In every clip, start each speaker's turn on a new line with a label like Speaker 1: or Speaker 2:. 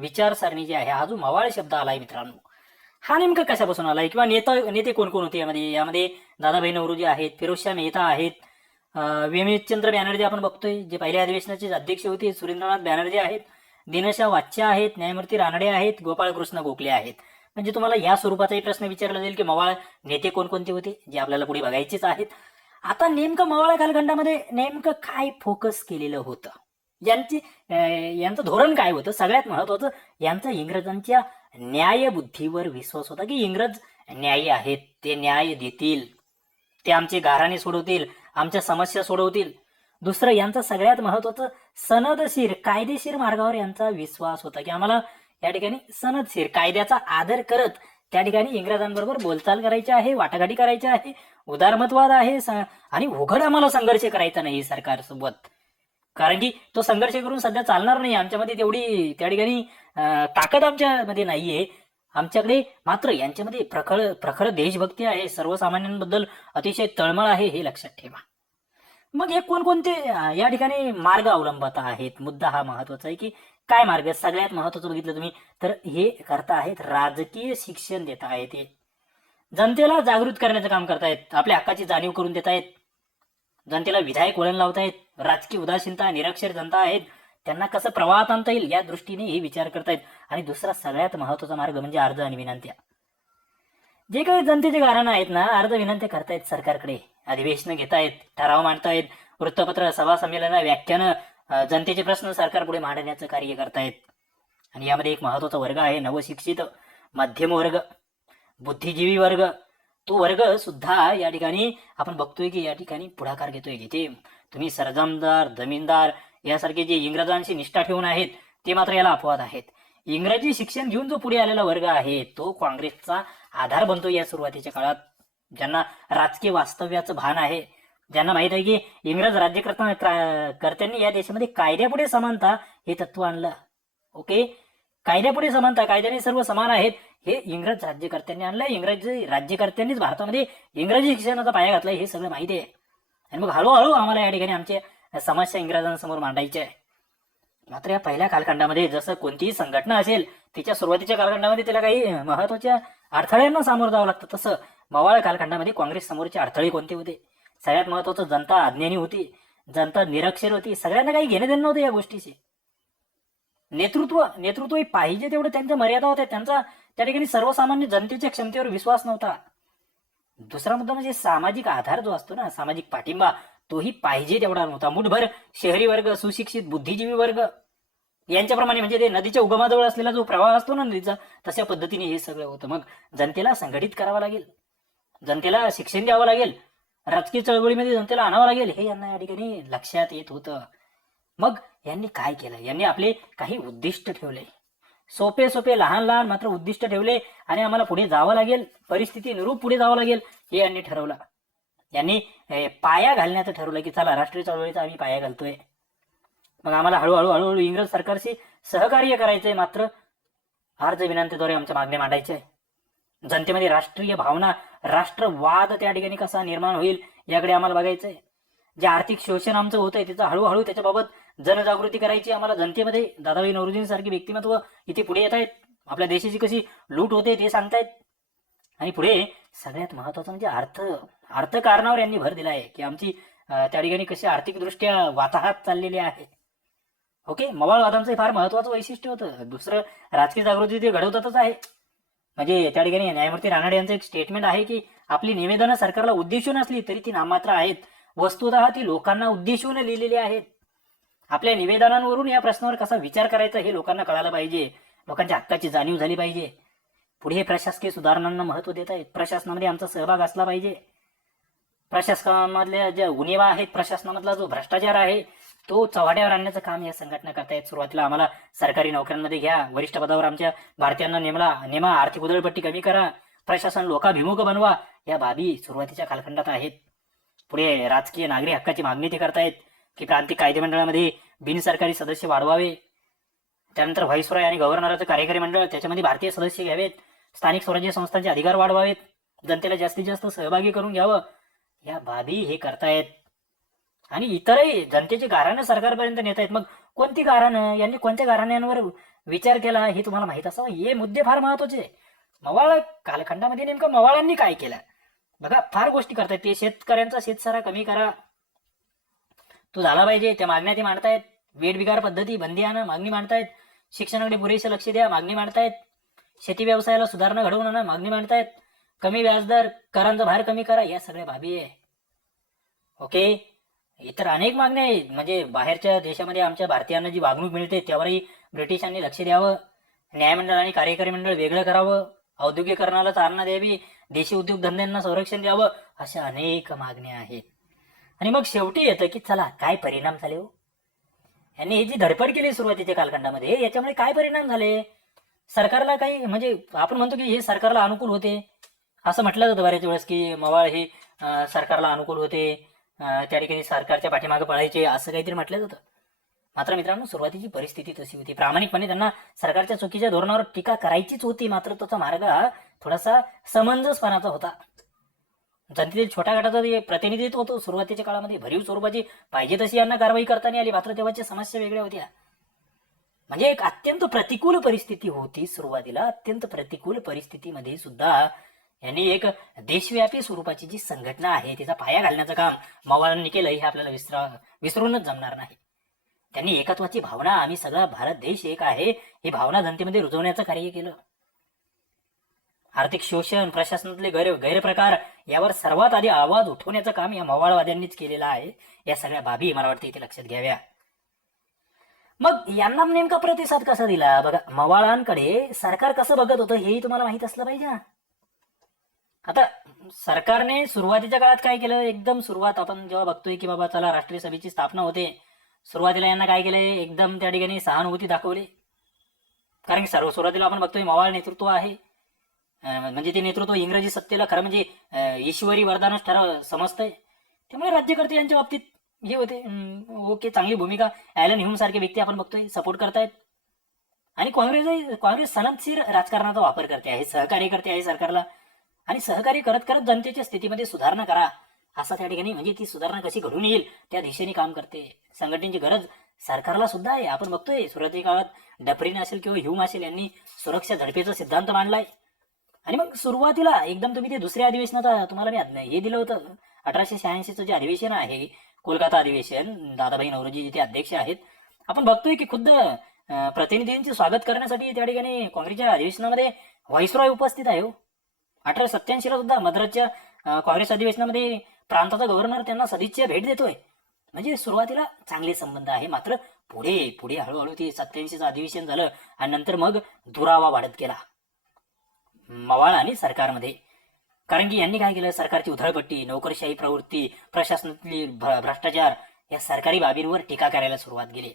Speaker 1: विचारसरणी जी आहे हा जो मवाळ शब्द आलाय मित्रांनो. हा नेमका कशापासून आलाय? किंवा नेता नेते कोण कोण होते यामध्ये? यामध्ये दादाभाई नवरोजी आहेत फिरोजशाह मेहता आहेत अ, विमितचंद्र बॅनर्जी आपण बघतोय जे पहिल्या अधिवेशनाचे अध्यक्ष होते सुरेंद्रनाथ बॅनर्जी आहेत दिनशा वाच्य आहेत न्यायमूर्ती रानडे आहेत गोपाळकृष्ण गोखले आहेत. म्हणजे तुम्हाला या स्वरूपाचाही प्रश्न विचारला जाईल की मवाळ नेते कोणकोणते होते जे आपल्याला पुढे बघायचेच आहेत. आता नेमकं मवाळ कालखंडामध्ये नेमकं काय फोकस केलेलं होतं? यांची यांचं धोरण काय होतं? सगळ्यात महत्वाचं यांचा इंग्रजांच्या न्यायबुद्धीवर विश्वास होता की इंग्रज न्यायी आहेत ते न्याय देतील. ते आमचे गाराणे सोडवतील आमच्या समस्या सोडवतील. दुसरं यांचं सगळ्यात महत्वाचं सनदशीर कायदेशीर मार्गावर यांचा विश्वास होता की आम्हाला या ठिकाणी सनदशीर कायद्याचा आदर करत त्या ठिकाणी इंग्रजांबरोबर बोलचाल करायची आहे वाटाघाटी करायची आहे उदारमतवाद आहे आणि उघड आम्हाला संघर्ष करायचा नाही सरकारसोबत. कारण की तो संघर्ष करून सध्या चालणार नाही. आमच्यामध्ये तेवढी त्या ठिकाणी ताकद आमच्यामध्ये नाहीये. आमच्याकडे मात्र यांच्यामध्ये प्रखर प्रखर देशभक्ती आहे. सर्वसामान्यांबद्दल अतिशय तळमळ आहे हे लक्षात ठेवा. मग हे कोणकोणते या ठिकाणी मार्ग अवलंबत आहेत? मुद्दा हा महत्त्वाचा आहे की काय मार्ग सगळ्यात महत्वाचं बघितलं तुम्ही तर हे करता आहेत राजकीय शिक्षण देत आहेत हे. जनतेला जागृत करण्याचं काम करतायत. आपल्या हक्काची जाणीव करून देत आहेत जनतेला विधायक वळण लावतायत राजकीय उदासीनता निरक्षर जनता आहेत त्यांना कसं प्रवाहात आणता येईल या दृष्टीने हे विचार करतायत. आणि दुसरा सगळ्यात महत्त्वाचा मार्ग म्हणजे अर्ज आणि विनंत्या. जे काही जनतेचे कारण आहेत ना अर्ज विनंत्या करतायत सरकारकडे. अधिवेशनं घेतायत ठराव मांडतायत वृत्तपत्र सभा संमेलनं व्याख्यानं जनतेचे प्रश्न सरकारपुढे मांडण्याचं कार्य करतायत. आणि यामध्ये एक महत्त्वाचा वर्ग आहे नवशिक्षित मध्यम वर्ग बुद्धिजीवी वर्ग. तो वर्ग सुद्धा या ठिकाणी आपण बघतोय की या ठिकाणी पुढाकार घेतोय. जिथे तुम्ही सरजमदार जमीनदार यासारखे जे इंग्रजांशी निष्ठा ठेवून आहेत ते मात्र याला अपवाद आहेत. इंग्रजी शिक्षण घेऊन जो पुढे आलेला वर्ग आहे तो काँग्रेसचा आधार बनतो या सुरुवातीच्या काळात. ज्यांना राजकीय वास्तव्याचं भान आहे ज्यांना माहीत आहे की इंग्रज राज्यकर्ता कर्त्यांनी या देशामध्ये कायद्यापुढे समानता हे तत्व आणलं. ओके? कायद्यापुढे समानता कायद्याने सर्व समान आहेत हे इंग्रज राज्यकर्त्यांनी आणलं इंग्रजी राज्यकर्त्यांनीच भारतामध्ये इंग्रजी शिक्षणाचा पाया घातला हे सगळं माहिती आहे. आणि मग हळूहळू आम्हाला या ठिकाणी आमचे समस्या इंग्रजांसमोर मांडायच्या. आहे मात्र या पहिल्या कालखंडामध्ये जसं कोणतीही संघटना असेल तिच्या सुरुवातीच्या कालखंडामध्ये तिला काही महत्त्वाच्या अडथळ्यांना सामोरं जावं लागतं. तसं मवाळ कालखंडामध्ये काँग्रेस समोरचे अडथळे कोणते होते? सगळ्यात महत्वाचं जनता अज्ञानी होती जनता निरक्षर होती. सगळ्यांना काही घेणे देणं नव्हतं या गोष्टीचे नेतृत्व नेतृत्व हे पाहिजे तेवढं त्यांच्या मर्यादा होत्या. त्यांचा त्या ठिकाणी सर्वसामान्य जनतेच्या क्षमतेवर विश्वास नव्हता. दुसरा मुद्दा म्हणजे सामाजिक आधार जो असतो ना सामाजिक पाठिंबा तोही पाहिजे तेवढा नव्हता. मुठभर शहरी वर्ग सुशिक्षित बुद्धिजीवी वर्ग यांच्याप्रमाणे म्हणजे ते नदीच्या उगमाजवळ असलेला जो प्रवाह असतो ना नदीचा तशा पद्धतीने हे सगळं होतं. मग जनतेला संघटित करावं लागेल. जनतेला शिक्षण द्यावं लागेल. राजकीय चळवळीमध्ये जनतेला आणावं लागेल. हे यांना या ठिकाणी लक्षात येत होतं. मग यांनी काय केलं? यांनी आपले काही उद्दिष्ट ठेवले. सोपे सोपे लहान लहान मात्र उद्दिष्ट ठेवले आणि आम्हाला पुढे जावं लागेल. परिस्थिती अनुरूप पुढे जावं लागेल हे यांनी ठरवलं. यांनी पाया घालण्याचं ठरवलं की चला राष्ट्रीय चळवळीचा आम्ही पाया घालतोय. मग आम्हाला हळूहळू हळूहळू इंग्रज सरकारशी सहकार्य करायचंय मात्र अर्ज विनंतीद्वारे आमच्या मागण्या मांडायच्या जनतेमध्ये राष्ट्रीय भावना राष्ट्रवाद त्या ठिकाणी कसा निर्माण होईल याकडे आम्हाला बघायचंय. जे आर्थिक शोषण आमचं होतंय त्याचं हळूहळू त्याच्याबाबत जनजागृती करायची आम्हाला जनतेमध्ये. दादाभाई नवरुद्दीन व्यक्तिमत्व इथे पुढे येत आहेत आपल्या देशाची कशी लूट होते ते सांगतायत. आणि पुढे सगळ्यात महत्वाचं म्हणजे अर्थ अर्थकारणावर यांनी भर दिला आहे की आमची त्या ठिकाणी कशी आर्थिकदृष्ट्या वाताहात चाललेली आहे. ओके? मवाळवादांचं हे फार महत्वाचं वैशिष्ट्य होतं. दुसरं राजकीय जागृती ते घडवतातच आहे. म्हणजे त्या ठिकाणी न्यायमूर्ती रानडे यांचं एक स्टेटमेंट आहे की आपली निवेदनं सरकारला उद्देशून असली तरी ती नाममात्र आहेत. वस्तुतः ती लोकांना उद्देशून लिहिलेली आहेत. आपल्या निवेदनांवरून या प्रश्नावर कसा विचार करायचा हे लोकांना कळायला पाहिजे. लोकांच्या हक्काची जाणीव झाली पाहिजे. पुढे हे प्रशासकीय सुधारणांना महत्त्व देत आहेत. प्रशासनामध्ये आमचा सहभाग असला पाहिजे. प्रशासनामधल्या ज्या गुन्हेवा आहेत प्रशासनामधला जो भ्रष्टाचार आहे तो चव्हाट्यावर आणण्याचं काम या संघटना करतायत सुरुवातीला आम्हाला सरकारी नोकऱ्यांमध्ये घ्या. वरिष्ठ पदावर आमच्या भारतीयांना नेमला नेमा आर्थिक उधळपट्टी कमी करा. प्रशासन लोकाभिमुख बनवा. या बाबी सुरुवातीच्या कालखंडात आहेत. पुढे राजकीय नागरी हक्काची मागणी ते करतायत की प्रांतिक कायदे मंडळामध्ये बिनसरकारी सदस्य वाढवावे. त्यानंतर व्हाईसराय आणि गव्हर्नरचं कार्यकारी मंडळ त्याच्यामध्ये भारतीय सदस्य घ्यावेत. स्थानिक स्वराज्य संस्थांचे अधिकार वाढवावेत. जनतेला जास्तीत जास्त सहभागी करून घ्यावं. या बाबी हे करतायत. आणि इतरही जनतेची गाराणं सरकारपर्यंत नेत आहेत मग कोणती गाराणं यांनी कोणत्या गाराण्यांवर विचार केला? हे तुम्हाला माहीत असावं? हे मुद्दे फार महत्त्वाचे मवाळ कालखंडामध्ये नेमकं मवाळांनी काय केलं? बघा फार गोष्टी करतायत. ते शेतकऱ्यांचा शेतसारा कमी करा. तो झाला पाहिजे. त्या मागण्या ते मांडतायत. वेठबिगार पद्धती बंदी आणा मागणी मांडतायत. शिक्षणाकडे पुरेसे लक्ष द्या मागणी मांडतायत. शेती व्यवसायाला सुधारणा घडवून आणा मागणी मांडतायत. कमी व्याजदर करांचा भार कमी करा या सगळ्या बाबी आहे. ओके? इतर अनेक मागण्या आहेत. म्हणजे बाहेरच्या देशामध्ये आमच्या भारतीयांना जी वागणूक मिळते त्यावरही ब्रिटिशांनी लक्ष द्यावं. न्यायमंडळ आणि कार्यकारी मंडळ वेगळं करावं. औद्योगिकरणाला चालना द्यावी. देशी उद्योगधंद्यांना संरक्षण द्यावं अशा अनेक मागण्या आहेत. आणि मग शेवटी येतं की चला काय परिणाम झाले हो? यांनी ही जी धडपड केली सुरुवातीच्या कालखंडामध्ये याच्यामुळे काय परिणाम झाले? सरकारला काही म्हणजे आपण म्हणतो की हे सरकारला अनुकूल होते. असं म्हटलं जातं बऱ्याच वेळेस की मवाळ हे सरकारला अनुकूल होते. त्या ठिकाणी सरकारच्या पाठीमागे पळायचे असं काहीतरी म्हटलं जातं. मात्र मित्रांनो सुरुवातीची परिस्थिती तशी होती. प्रामाणिकपणे त्यांना सरकारच्या चुकीच्या धोरणावर टीका करायचीच होती मात्र त्याचा मार्ग हा थोडासा समंजसपणाचा होता. जनतेतील छोट्या गटाचं प्रतिनिधित्व होतं सुरुवातीच्या काळामध्ये भरीव स्वरूपाची पाहिजे तशी यांना कारवाई करता नाही आली. मात्र तेव्हाच्या समस्या वेगळ्या होत्या. म्हणजे एक अत्यंत प्रतिकूल परिस्थिती होती सुरुवातीला. अत्यंत प्रतिकूल परिस्थितीमध्ये सुद्धा यांनी एक देशव्यापी स्वरूपाची जी संघटना आहे तिचा पाया घालण्याचं काम मवाळांनी केलं हे आपल्याला विसरा विसरूनच जमणार नाही. त्यांनी एकत्वाची भावना आम्ही सगळा भारत देश एक आहे ही भावना जनतेमध्ये रुजवण्याचं कार्य केलं. आर्थिक शोषण प्रशासनातले गैर गैरप्रकार यावर सर्वात आधी आवाज उठवण्याचं काम या मवाळवाद्यांनीच केलेलं आहे. या सगळ्या बाबी मला वाटतं इथे लक्षात घ्याव्या. मग यांना नेमका प्रतिसाद कसा दिला? बघा मवाळांकडे सरकार कसं बघत होतं हेही तुम्हाला माहीत असलं पाहिजे आता सरकारने सुरुवातीच्या काळात काय केलं? एकदम सुरुवात आपण जेव्हा बघतोय की बाबा चला राष्ट्रीय सभेची स्थापना होते. सुरुवातीला यांना काय केलंय एकदम त्या ठिकाणी सहानुभूती दाखवली. कारण की सर्व सुरुवातीला आपण बघतोय मवाळ नेतृत्व आहे. म्हणजे ते नेतृत्व इंग्रजी सत्तेला खरं म्हणजे ईश्वरी वरदानच ठराव समजतंय. त्यामुळे राज्यकर्ते यांच्या बाबतीत हे होते. ओके चांगली भूमिका. ॲलन ह्यूम सारखे व्यक्ती आपण बघतोय सपोर्ट करतायत. आणि काँग्रेस काँग्रेस सनदशीर राजकारणाचा वापर करते आहे सहकार्य करते आहे सरकारला. आणि सहकार्य करत करत जनतेच्या स्थितीमध्ये सुधारणा करा असा त्या ठिकाणी म्हणजे ती सुधारणा कशी घडून येईल त्या दिशेने काम करते. संघटनेची गरज सरकारला सुद्धा आहे. आपण बघतोय सुरुवातीच्या काळात डफरीन असेल किंवा ह्यूम असेल यांनी सुरक्षा झडपेचा सिद्धांत मांडलाय. आणि मग सुरुवातीला एकदम तुम्ही ते दुसऱ्या अधिवेशनाचा तुम्हाला मी हे दिलं होतं. अठराशे शहाऐंशीचं जे अधिवेशन आहे कोलकाता अधिवेशन दादाभाई नवरोजी जिथे अध्यक्ष आहेत आपण बघतोय की खुद्द प्रतिनिधींचे स्वागत करण्यासाठी त्या ठिकाणी काँग्रेसच्या अधिवेशनामध्ये व्हाईसरॉय उपस्थित आहे हो. अठराशे सत्याऐंशीला सुद्धा मद्रासच्या काँग्रेस अधिवेशनामध्ये प्रांताचा गव्हर्नर त्यांना सदिच्छा भेट देतोय. म्हणजे सुरुवातीला चांगले संबंध आहे मात्र पुढे पुढे हळूहळू ते सत्याऐंशीचं अधिवेशन झालं आणि नंतर मग दुरावा वाढत गेला. मवाळ आणि सरकारमध्ये. कारण की यांनी काय केलं? सरकारची उधळपट्टी नोकरशाही प्रवृत्ती प्रशासनातली भ्रष्टाचार या सरकारी बाबींवर टीका करायला सुरुवात केली.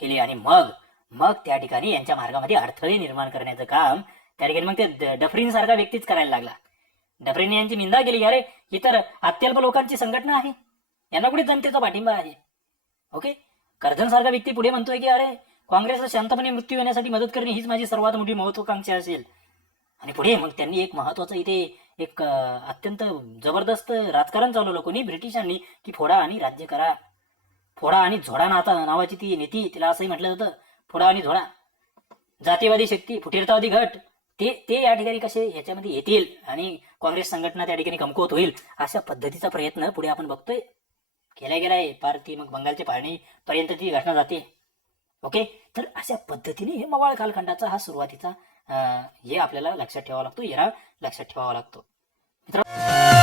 Speaker 1: केली आणि मग मग त्या ठिकाणी यांच्या मार्गामध्ये अडथळे निर्माण करण्याचं काम त्या ठिकाणी मग ते डफरीन सारखा व्यक्तीच करायला लागला. डफरीन यांची निंदा केली अरे ही तर अत्यल्प लोकांची संघटना आहे. यांना कुठे जनतेचा पाठिंबा आहे? ओके? कर्जन सारखा व्यक्ती पुढे म्हणतोय की अरे काँग्रेसला शांतपणे मृत्यू येण्यासाठी मदत करणे हीच माझी सर्वात मोठी महत्वाकांक्षा असेल. आणि पुढे मग त्यांनी एक महत्वाचं इथे एक अत्यंत जबरदस्त राजकारण चालवलं कोणी? ब्रिटिशांनी. की फोडा आणि राज्य करा. फोडा आणि झोडा नाता नावाची ती नीती तिला असंही म्हटलं जातं. फोडा आणि झोडा. जातीवादी शक्ती फुटीरतावादी गट ते ते या ठिकाणी कसे याच्यामध्ये येतील आणि काँग्रेस संघटना त्या ठिकाणी कमकुवत होईल अशा पद्धतीचा प्रयत्न पुढे आपण बघतोय. केला गेलाय पार ती मग बंगालच्या पारणी पर्यंत ती घटना जाते. ओके? तर अशा पद्धतीने हे मवाळ कालखंडाचा हा सुरुवातीचा हे आपल्याला लक्षात ठेवावा लागतो येरा लक्षात ठेवावा लागतो. मित्रांनो